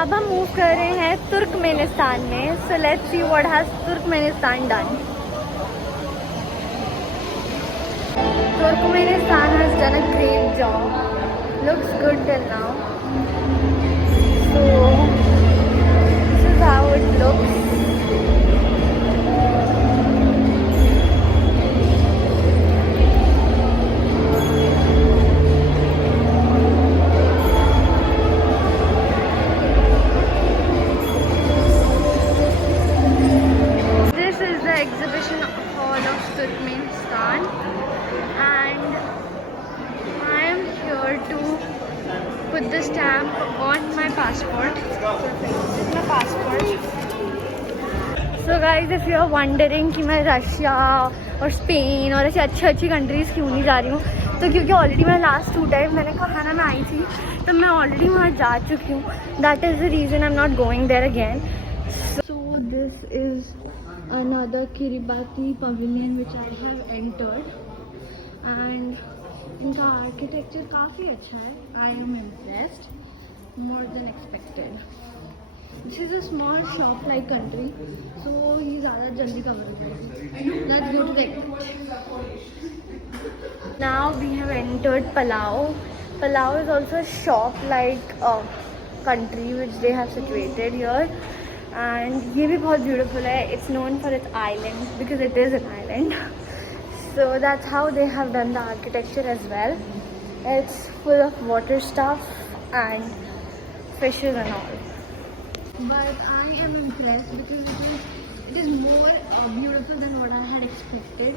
अब हम मूव कर रहे हैं तुर्कमेनिस्तान में. So let's see what has Turkmenistan done. Turkmenistan has done a great job. Looks good till now. So this is how it looks. This is the exhibition hall of Turkmenistan, and I am here to put the stamp on my passport. This is my passport. So guys, if you are wondering कि मैं Russia और Spain और ऐसी अच्छी countries क्यों नहीं जा रही हूँ, तो क्योंकि ऑलरेडी मैं लास्ट 2 टाइम मैंने कहा ना मैं आई थी, तो मैं ऑलरेडी वहाँ जा चुकी हूँ. That is the reason I am not going there again. So this is another Kiribati pavilion which I have entered, and इनका आर्किटेक्चर काफ़ी अच्छा है. I am impressed more than expected. This is a small shop like country, so ये ज़्यादा जल्दी cover हो जाएगी. Let's go to the exit. Now we have entered Palau. Palau is also a shop like country which they have situated here. And ये भी बहुत beautiful है. It's known for its island because it is an island. So that's how they have done the architecture as well. It's full of water stuff and fishes and all. But I am impressed because it is more beautiful than what I had expected.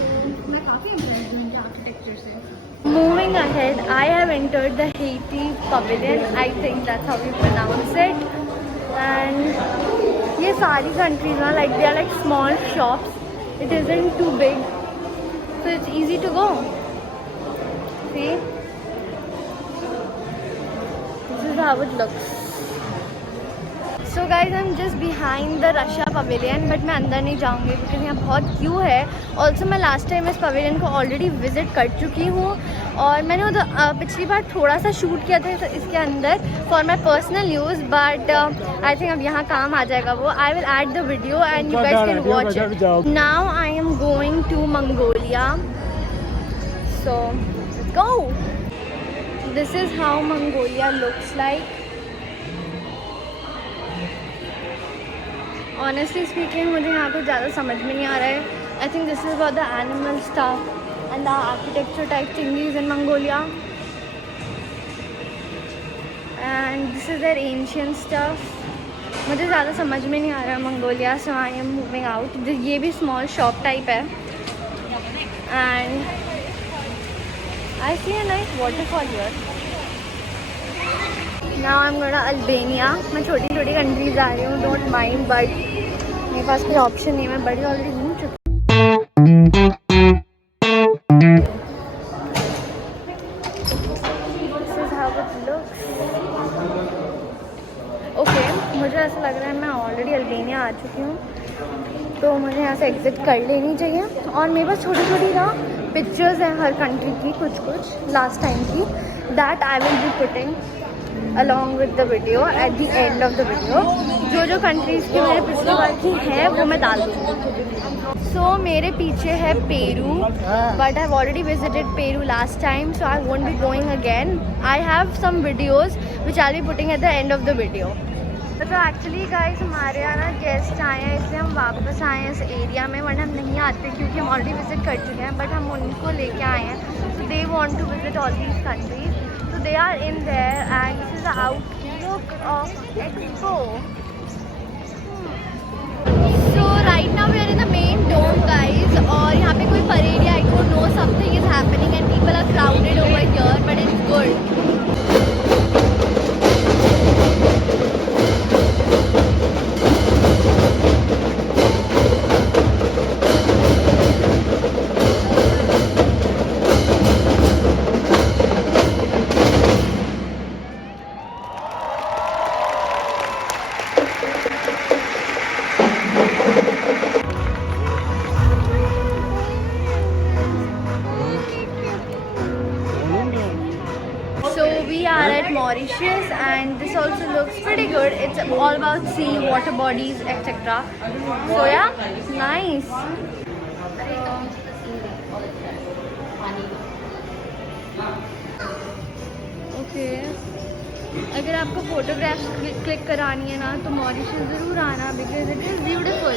So मैं काफ़ी impressed हूँ इनके architecture से. Moving ahead, I have entered the Haiti Pavilion. I think that's how we pronounce it. And ये सारी countries ना like they are like small shops. It isn't too big, so it's easy to go. See, this is how it looks. So guys, I'm just behind the Russia Pavilion, but मैं अंदर नहीं जाऊँगी क्योंकि यहाँ बहुत Q है. Also मैं last time इस पवेलियन को ऑलरेडी विजिट कर चुकी हूँ और मैंने उधर पिछली बार थोड़ा सा शूट किया था इसके अंदर for my personal use. But I think अब यहाँ काम आ जाएगा वो. I will add the video and you guys can watch it. Now I am going to Mongolia. So let's go. This is how Mongolia looks like. Honestly speaking, मुझे यहाँ पे ज़्यादा समझ में नहीं आ रहा है. I think this is about the animal stuff and the architecture type thingies in Mongolia. And this is their ancient stuff. मुझे ज़्यादा समझ में नहीं आ रहा है Mongolia, so I am moving out. ये भी small shop type है. And I see a nice waterfall here. Now I'm going to Albania. मैं छोटी कंट्रीज आ रही हूँ, डोंट माइंड, बट मेरे पास कोई ऑप्शन नहीं है. मैं बड़ी ऑलरेडी घूम चुकी ओके. मुझे ऐसा लग रहा है मैं ऑलरेडी अल्बानिया आ चुकी हूँ, तो मुझे यहाँ से एग्ज़िट कर लेनी चाहिए. और मेरे पास छोटी ना पिक्चर्स हैं हर कंट्री की, कुछ लास्ट टाइम की. That I will be putting along with the video at the end of the video. जो कंट्रीज़ की मैंने पिछली बार की हैं वो मैं डाल दूँगी. So मेरे पीछे है Peru, but I've already visited Peru last time, so I won't be going again. I have some videos which I'll be putting at the end of the video. तो एक्चुअली गाइस हमारे यहाँ ना guest आए हैं, इसलिए हम वापस आए हैं इस एरिया में, वरना हम नहीं आते क्योंकि हम ऑलरेडी विजिट कर चुके हैं. बट हम उनको लेके आए हैं, so they want to visit all these countries. So they are in there and this is the outlook of Expo. So right now we are in the main dome guys, और यहाँ पे कोई parade या I don't know something is happening and people are crowded over here, but it's good. we are at Mauritius and this also looks pretty good. It's all about sea, water bodies, etc. So yeah, nice. Okay. अगर आपको photographs click करानी है ना तो Mauritius ज़रूर आना because it is beautiful.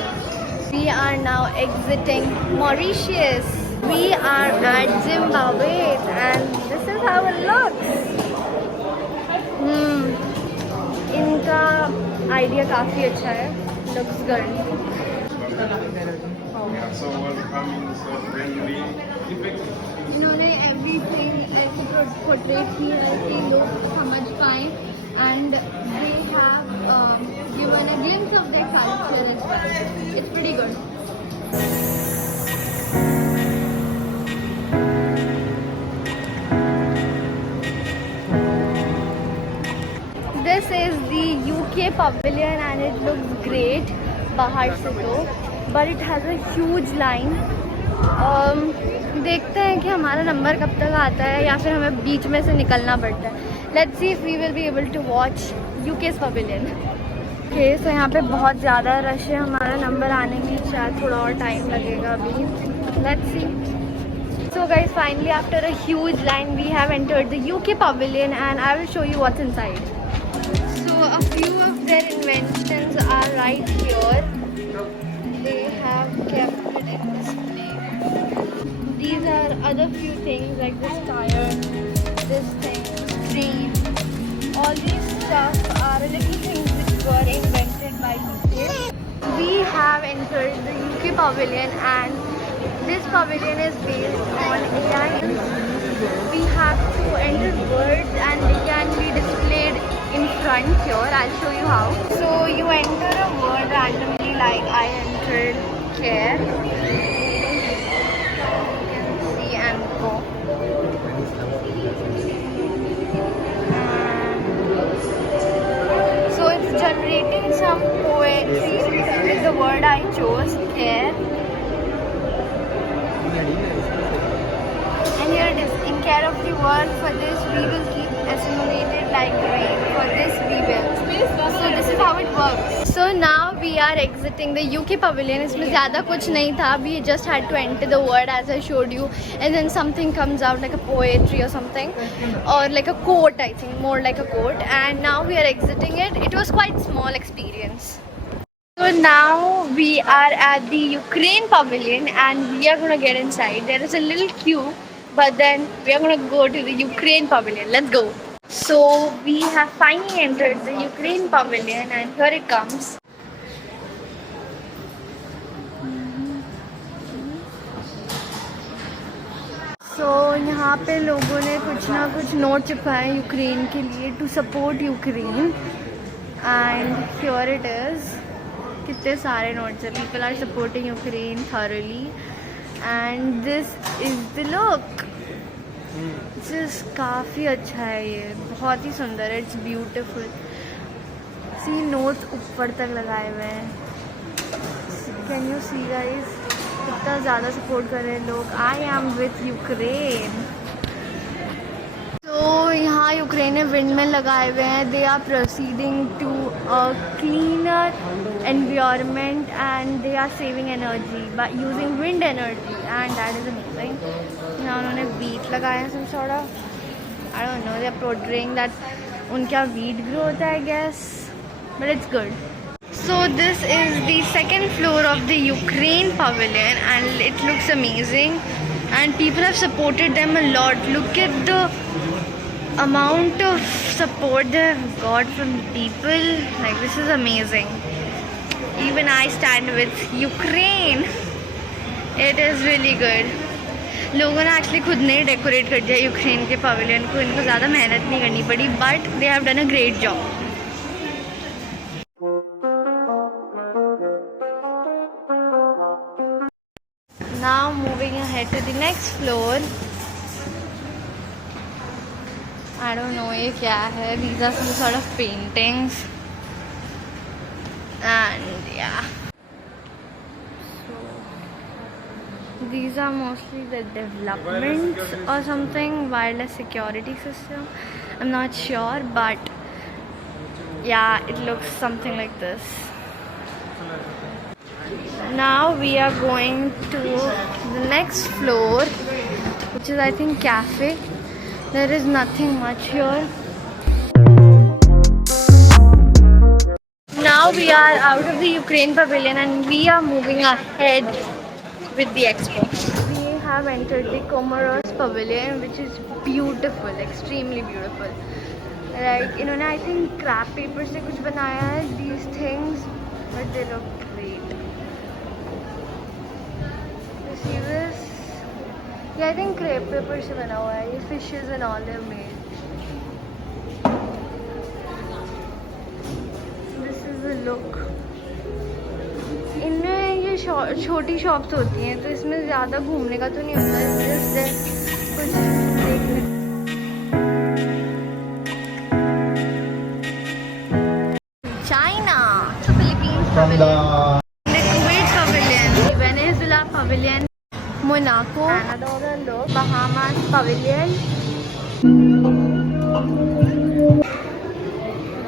We are now exiting Mauritius. We are at Zimbabwe and this is how it looks. इनका idea काफ़ी अच्छा है. Looks good. इन्होंने everything ऐसे portray किया है कि लोग समझ पाएं and they have given a glimpse of their culture as well. It's pretty good. This is the UK pavilion and it looks great बाहर से तो, but it has a huge line. देखते हैं कि हमारा नंबर कब तक आता है या फिर हमें बीच में से निकलना पड़ता है. Let's see if we will be able to watch UK's pavilion. Okay, so यहाँ पे बहुत ज़्यादा रश है. हमारा नंबर आने में शायद थोड़ा और टाइम लगेगा अभी. Let's see. So guys, finally after a huge line we have entered the UK pavilion and I will show you what's inside. So a few of their inventions are right here. They have kept it in display. These are other few things like this tire, this thing, tree. All these stuff are little things which were invented by UK. We have entered the UK pavilion and this pavilion is based on AI. We have to enter words and they can be displayed in front here. I'll show you how. So you enter a word randomly, like I entered care. You can see and go. So it's generating some poetry with the word I chose, care. And here it is. In care of the word, for this we will keep assimilated like rain. For this we will. So this is how it works. So now we are exiting the UK pavilion. इसमें ज़्यादा कुछ नहीं था. We just had to enter the word as I showed you, and then something comes out like a poetry or something, or like a quote. I think more like a quote. And now we are exiting it. It was quite small experience. So now we are at the Ukraine pavilion and we are gonna get inside. There is a little queue, but then we are gonna go to the Ukraine pavilion. Let's go. So we have finally entered the Ukraine pavilion and here it comes. So यहाँ पे लोगों ने कुछ ना कुछ note चिपकाए Ukraine के लिए to support Ukraine and here it is. कितने सारे नोट्स हैं. People are supporting Ukraine thoroughly and this is the look. Just काफ़ी अच्छा है ये. बहुत ही सुंदर है. It's beautiful. See नोट्स ऊपर तक लगाए हुए हैं. Can you see guys? कितना ज़्यादा सपोर्ट कर रहे हैं लोग. I am with Ukraine. तो यहाँ यूक्रेन ने विंड मिल लगाए हुए हैं. They are proceeding to a cleaner environment and they are saving energy by using wind energy and that is amazing. यहाँ उन्होंने वीट लगाए हैं some sort of. I don't know. They are portraying that उनका wheat grow होता है I guess, but it's good. So this is the second floor of the Ukraine pavilion and it looks amazing and people have supported them a lot. Look at the amount of support they have got from people. Like this is amazing. Even I stand with Ukraine. It is really good. लोगों ने actually खुद ने decorate कर दिया Ukraine के pavilion को. इनको ज़्यादा मेहनत नहीं करनी पड़ी but they have done a great job. Now moving ahead to the next floor. I don't know ये क्या है. These are some sort of paintings and yeah. So these are mostly the developments or something, wireless security system. I'm not sure, but yeah, it looks something like this. Now we are going to the next floor, which is I think cafe. There is nothing much here. Now we are out of the Ukraine pavilion and we are moving ahead with the expo. We have entered the Comoros pavilion, which is beautiful, extremely beautiful. Like इन्होंने I think crap paper से कुछ बनाया है, these things, but they look great. You see this? Yeah, I think crepe paper से बना हुआ है. ये fishes and all they're made. This is the look. इनमें ये छोटी शॉप्स होती हैं, तो इसमें ज़्यादा घूमने का तो नहीं होता है, जस्ट कुछ देखने. China, the Philippines pavilion, the Kuwait pavilion, Venezuela pavilion, Monaco, Andorra, Bahamas pavilion.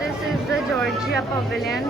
This is the Georgia pavilion.